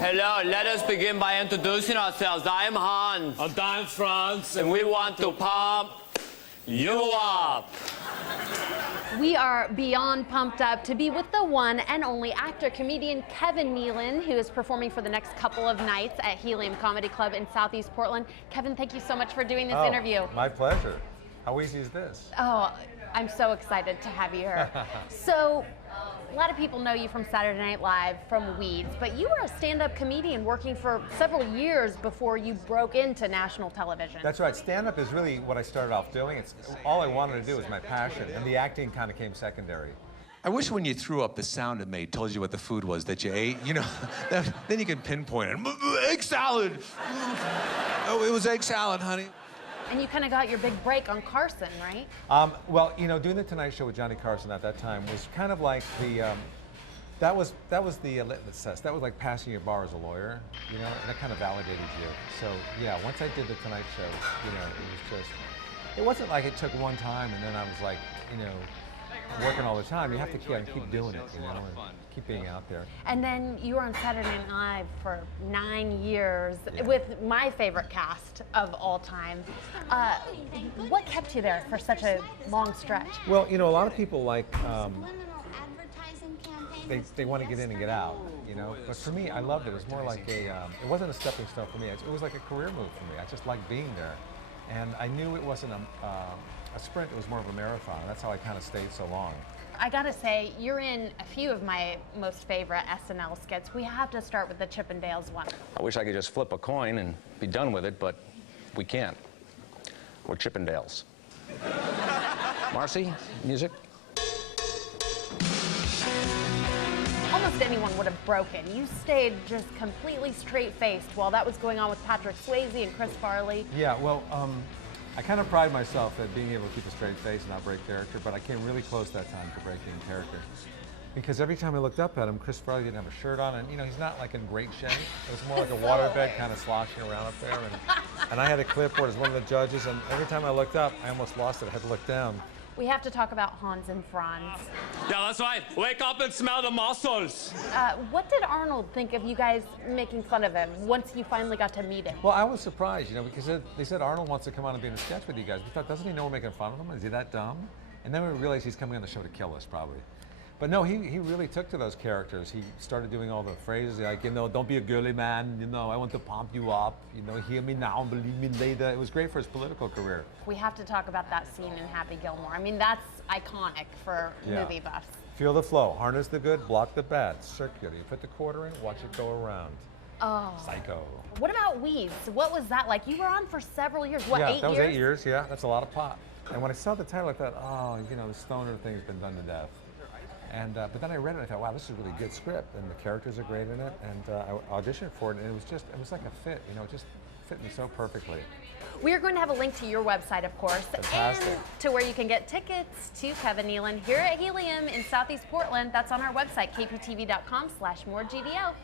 Hello, let us begin by introducing ourselves. I am Hans. And I'm Franz. And we want to pump you up. We are beyond pumped up to be with the one and only actor-comedian Kevin Nealon, who is performing for the next couple of nights at Helium Comedy Club in Southeast Portland. Kevin, thank you so much for doing this interview. My pleasure. How easy is this? Oh, I'm so excited to have you here. So, a lot of people know you from Saturday Night Live, from Weeds, but you were a stand-up comedian working for several years before you broke into national television. That's right. Stand-up is really what I started off doing. It's all I wanted to do was my passion, and the acting kind of came secondary. I wish when you threw up, the sound it made told you what the food was that you ate. You know, then you could pinpoint it. Egg salad. Oh, it was egg salad, honey. And you kind of got your big break on Carson, right? Well, you know, doing the Tonight Show with Johnny Carson at that time was kind of like the, that was the litmus test. That was like passing your bar as a lawyer, you know, and that kind of validated you. So yeah, once I did the Tonight Show, you know, it was just, it wasn't like it took one time and then I was like, you know, working all the time. You have to keep doing it, you know, and keep being out there. And then you were on Saturday Night Live for 9 years with my favorite cast of all time. What kept you there for such a long stretch? Well, you know, a lot of people like, they want to get in and get out, you know. But for me, I loved it. It was more like a, it wasn't a stepping stone for me. It was like a career move for me. I just liked being there. And I knew it wasn't a sprint, it was more of a marathon. That's how I kind of stayed so long. I gotta say, you're in a few of my most favorite SNL skits. We have to start with the Chippendales one. I wish I could just flip a coin and be done with it, but we can't. We're Chippendales. Marcy, music? Almost anyone would have broken. You stayed just completely straight-faced while that was going on with Patrick Swayze and Chris Farley. Yeah, well, I kind of pride myself at being able to keep a straight face and not break character, but I came really close that time to breaking character. Because every time I looked up at him, Chris Farley didn't have a shirt on, and you know, he's not like in great shape. It was more like a waterbed kind of sloshing around up there. And I had a clipboard as one of the judges, and every time I looked up, I almost lost it. I had to look down. We have to talk about Hans and Franz. Yeah, that's right. Wake up and smell the mussels. What did Arnold think of you guys making fun of him once you finally got to meet him? Well, I was surprised, you know, because they said Arnold wants to come on and be in a sketch with you guys. We thought, doesn't he know we're making fun of him? Is he that dumb? And then we realized he's coming on the show to kill us, probably. But no, he really took to those characters. He started doing all the phrases like, you know, don't be a girly man, you know, I want to pump you up, you know, hear me now, believe me later. It was great for his political career. We have to talk about that scene in Happy Gilmore. I mean, that's iconic for movie buffs. Feel the flow, harness the good, block the bad, circular. You put the quarter in, watch it go around. Oh. Psycho. What about Weeds? What was that like? You were on for several years. What, 8 years? Yeah, that was 8 years, yeah. That's a lot of pot. And when I saw the title, I thought, oh, you know, the stoner thing's been done to death. And, but then I read it and I thought, wow, this is a really good script, and the characters are great in it, and I auditioned for it, and it was like a fit, you know, it just fit me so perfectly. We are going to have a link to your website, of course, Fantastic. and to where you can get tickets to Kevin Nealon here at Helium in Southeast Portland. That's on our website, kptv.com/moregdo.